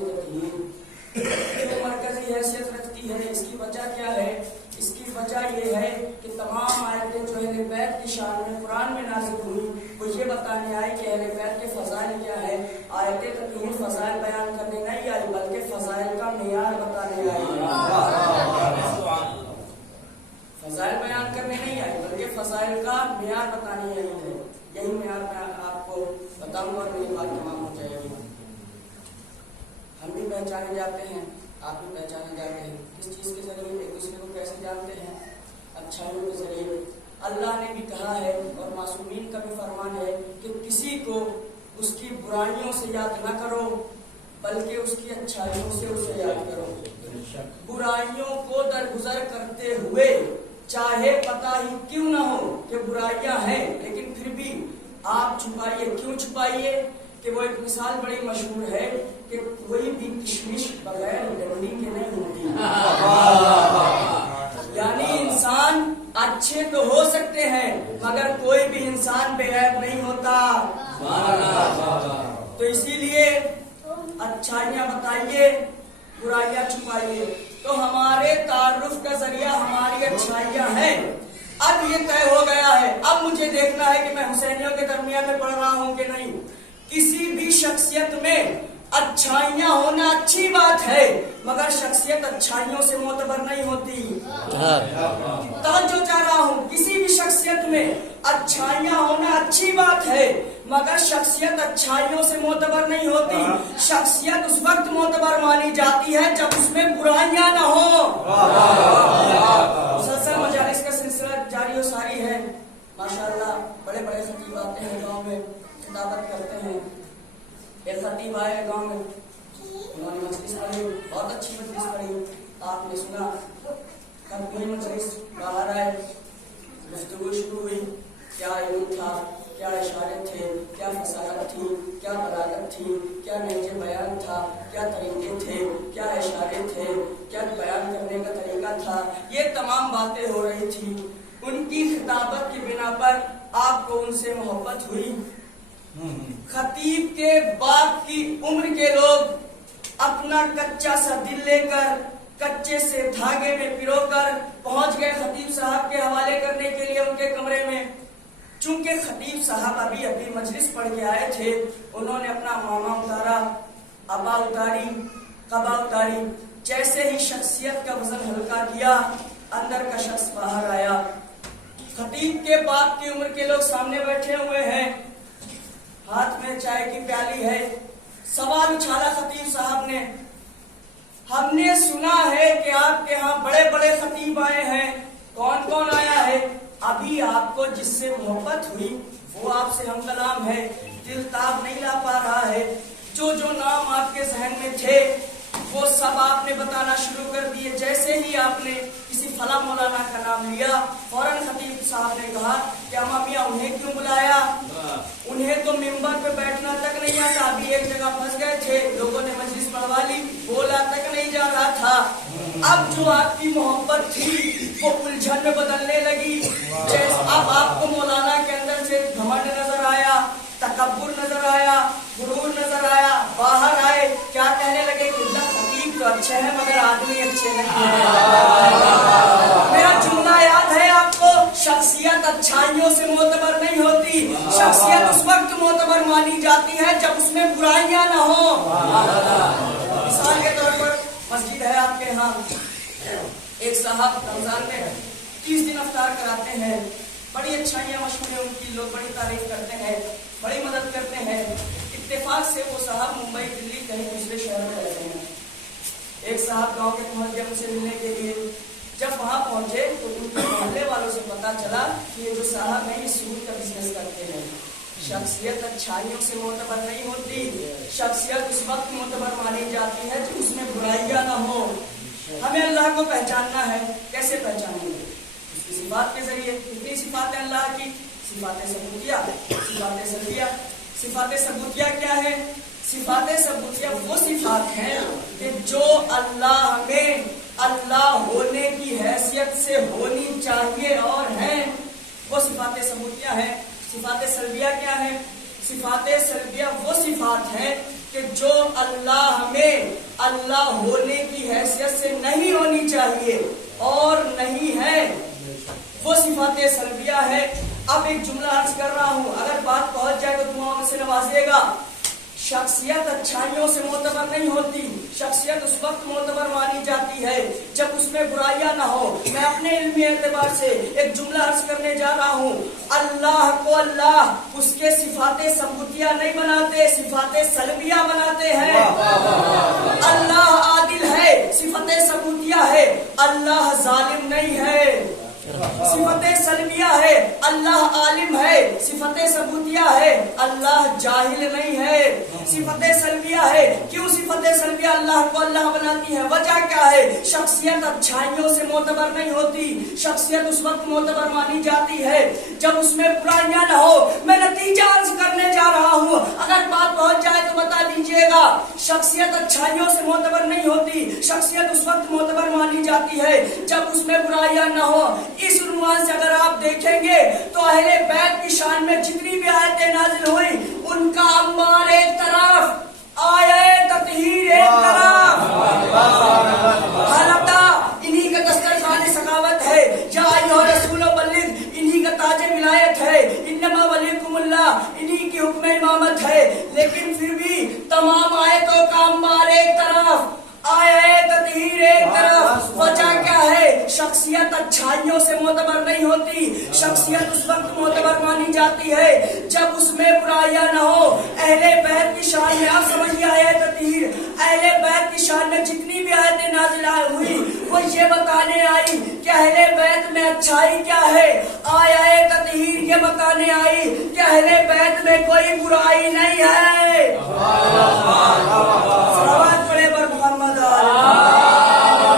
جو مرکزی حیثیت رکھتی ہے، اس کی وجہ کیا ہے؟ اس کی وجہ یہ ہے کہ تمام آیتیں جو اہل بیت کی شان میں قرآن میں نازل ہوئی وہ یہ بتانے آئی کہ اہل بیت کے فضائل کیا ہے۔ آیتیں تو انہیں فضائل بیان کرنے نہیں آئی بلکہ فضائل کا معیار بتانے آئی، فضائل بیان کرنے نہیں آئی بلکہ فضائل کا معیار بتانے آئی ہے۔ یہی معیار میں آپ کو بتاؤں گا اور میری بات تمام ہو جائے گی۔ ہم بھی پہچانے جاتے ہیں، آپ بھی پہچانے جاتے ہیں، کس چیز کے ذریعے؟ ایک دوسرے کو کیسے جانتے ہیں؟ اچھائیوں کے ذریعے۔ اللہ نے بھی کہا ہے اور معصومین کا بھی فرمان ہے کہ کسی کو اس کی برائیوں سے یاد نہ کرو بلکہ اس کی اچھائیوں سے اسے یاد کرو۔ برائیوں کو درگزر کرتے ہوئے چاہے پتہ ہی کیوں نہ ہو کہ برائیاں ہیں لیکن پھر بھی آپ چھپائیے۔ کیوں چھپائیے؟ کہ وہ ایک مثال بڑی مشہور ہے کہ کوئی بھی کشمش بغیر ڈنڈی کے نہیں ہوتی۔ یعنی انسان اچھے تو ہو سکتے ہیں مگر کوئی بھی انسان بے عیب نہیں ہوتا۔ تو اسی لیے اچھائیاں بتائیے، برائیاں چھپائیے۔ تو ہمارے تعارف کا ذریعہ ہماری اچھائیاں ہیں۔ اب یہ طے ہو گیا ہے، اب مجھے دیکھنا ہے کہ میں حسینیوں کے درمیان میں پڑھ رہا ہوں کہ نہیں۔ کسی بھی شخصیت میں اچھائیاں ہونا اچھی بات ہے مگر شخصیت اچھائیوں سے معتبر نہیں ہوتی۔ توجہ چاہ رہا ہوں، کسی بھی شخصیت میں اچھائیاں ہونا اچھی بات ہے مگر شخصیت اچھائیوں سے معتبر نہیں ہوتی۔ شخصیت اس وقت معتبر مانی جاتی ہے جب اس میں برائیاں نہ ہوں۔ مسلسل مجالس کا سلسلہ جاری و ساری ہے، ماشاءاللہ بڑے بڑے خطیب آتے ہیں گاؤں میں، خطابت کرتے ہیں۔ ایک خطیب آئے گاؤں میں، انہوں نے مجلس پڑھی، بہت اچھی مجلس پڑھی، آپ نے سنا۔ کب کوئی مجلس باہر آئے، گفتگو شروع ہوئی، کیا علم تھا، کیا اشارے تھے، کیا فصاحت تھی، کیا بلاغت تھی، کیا نہج بیان تھا، کیا طریقے تھے، کیا اشارے تھے، کیا بیان کرنے کا طریقہ تھا، یہ تمام باتیں ہو رہی تھی۔ ان کی خطابت کی بنا پر آپ کو ان سے محبت ہوئی۔ خطیب کے باپ کی عمر کے لوگ اپنا کچا سا دل لے کر کچے سے دھاگے میں پرو کر پہنچ گئے خطیب صاحب کے حوالے کرنے کے لیے ان کے کمرے میں۔ چونکہ خطیب صاحب ابھی مجلس پڑھ کے آئے تھے، انہوں نے اپنا ماما اتارا، ابا اتاری، قبا اتاری، جیسے ہی شخصیت کا وزن ہلکا کیا اندر کا شخص باہر آیا۔ خطیب کے باپ کی عمر کے لوگ سامنے بیٹھے ہوئے ہیں، ہاتھ میں چائے کی پیالی ہے۔ سوال اچھالا خطیب صاحب نے، ہم نے سنا ہے کہ آپ کے ہاں بڑے بڑے خطیب آئے ہیں، کون کون آیا ہے؟ ابھی آپ کو جس سے محبت ہوئی وہ آپ سے ہم کلام ہے، دل تاب نہیں لا پا رہا ہے۔ جو جو نام آپ کے ذہن میں تھے وہ سب آپ نے بتانا شروع کر دیے۔ جیسے ہی آپ نے کسی فلاں مولانا کا نام لیا فوراً خطیب صاحب نے کہا کہ اما میاں انہیں کیوں بلایا؟ انہیں تو ممبر پہ بیٹھنا تک نہیں آتا، ابھی ایک جگہ پھنس گئے تھے، لوگوں نے مجلس پڑھوا لی، بولا تک نہیں جا رہا تھا۔ اب جو آپ کی محبت تھی وہ الجھن میں بدلنے لگی۔ اب آپ کو مولانا کے اندر سے گھمنڈ نظر آیا، تکبر نظر آیا، غرور نظر آیا۔ باہر آئے، کیا کہنے لگے کہ اللہ خطیب تو اچھے ہیں مگر آدمی اچھے نہیں ہیں۔ میرا جملہ یاد ہے آپ کو، شخصیت اچھائیوں سے معتبر نہیں ہوتی، شخصیت اس وقت معتبر مانی جاتی ہے جب اس میں برائیاں نہ ہوں۔ مثال کے طور پر مسجد ہے آپ کے ہاں، ایک صاحب رمضان میں 30 دن افطار کراتے ہیں، بڑی اچھائیاں مشہور ہیں ان کی، لوگ بڑی تعریف کرتے ہیں، بڑی مدد کرتے ہیں۔ اتفاق سے وہ صاحب ممبئی دلی کہیں دوسرے شہر میں رہتے ہیں۔ ایک صاحب گاؤں کے پہنچ گئے ان سے ملنے کے لیے۔ جب وہاں پہنچے تو ان کے محلے والوں سے پتا چلا کہ یہ جو صاحب ہیں یہ سود کا بزنس کرتے ہیں۔ شخصیت اچھائیوں سے معتبر نہیں ہوتی، شخصیت اس وقت معتبر مانی جاتی ہے جب اس میں برائیاں نہ ہو۔ ہمیں اللہ کو پہچاننا ہے، کیسے پہچانیں گے؟ اس کی صفات کے ذریعے۔ کتنی صفات ہیں اللہ کی؟ صفات ثبوتیہ، صفات سلبیہ۔ صفات ثبوتیہ کیا ہے؟ صفات ثبوتیہ وہ صفات ہیں کہ جو اللہ میں اللہ ہونے کی حیثیت سے ہونی چاہیے اور ہیں، وہ صفات ثبوتیہ ہیں۔ صفات سلبیہ کیا ہے؟ صفات سلبیہ وہ صفات ہیں کہ جو اللہ میں اللہ ہونے کی حیثیت سے نہیں ہونی چاہیے اور نہیں ہے، وہ صفات سلبیہ ہے۔ اب ایک جملہ عرض کر رہا ہوں، اگر بات پہنچ جائے تو دعاؤں سے نوازے گا۔ شخصیت اچھائیوں سے معتبر نہیں ہوتی، شخصیت اس وقت معتبر مانی جاتی ہے جب اس میں برائیاں نہ ہو۔ میں اپنے علمی اعتبار سے ایک جملہ عرض کرنے جا رہا ہوں، اللہ کو اللہ اس کے صفات ثبوتیہ نہیں بناتے، صفات سلبیہ بناتے ہیں۔ اللہ عادل ہے، صفت ثبوتیہ ہے، اللہ ظالم نہیں ہے۔ صفت سلبیہ ہے، اللہ عالم ہے، صفت ثبوتیہ ہے، اللہ جاہل نہیں ہے۔ صفت سلبیہ ہے، کیوں صفت سلبیہ اللہ کو اللہ بناتی ہے؟ وجہ کیا ہے؟ شخصیت اچھائیوں سے معتبر نہیں ہوتی، شخصیت اس وقت معتبر مانی جاتی ہے جب اس میں برائیاں نہ ہو۔ میں نتیجہ عرض کرنے جا رہا ہوں، اگر بات پہنچ جائے تو بتا دیجیے گا۔ شخصیت اچھائیوں سے معتبر نہیں ہوتی، شخصیت اس وقت معتبر مانی جاتی ہے جب اس میں برائیاں نہ ہو۔ اس عنوان سے اگر آپ دیکھیں گے تو اہل بیت کی شان میں جتنی بھی آیتیں نازل ہوئی ان کا انبار ایک طرف، آیت تطہیر ایک طرف، حالتا انہی کا دسترخوان سخاوت ہے، یا ایھا رسول بلغ انہی کا تاج ولایت ہے، انما ولیکم اللہ انہی کی حکم امامت ہے۔ لیکن پھر بھی تمام آیتوں کا انبار ایک طرف، آیت تطہیر ایک طرف۔ وجہ کیا ہے؟ شخصیت اچھائیوں سے معتبر نہیں ہوتی، شخصیت اس وقت معتبر مانی جاتی ہے جب اس میں برائیاں نہ ہو۔ اہل بیت کی شان میں آپ سمجھیے آیت تطہیر، اہل بیت کی شان میں جتنی بھی آیتیں نازل ہوئی وہ یہ بتانے آئی کہ اہل بیت میں اچھائی کیا ہے۔ آیت تطہیر یہ بتانے آئی کہ اہل بیت میں کوئی برائی نہیں ہے۔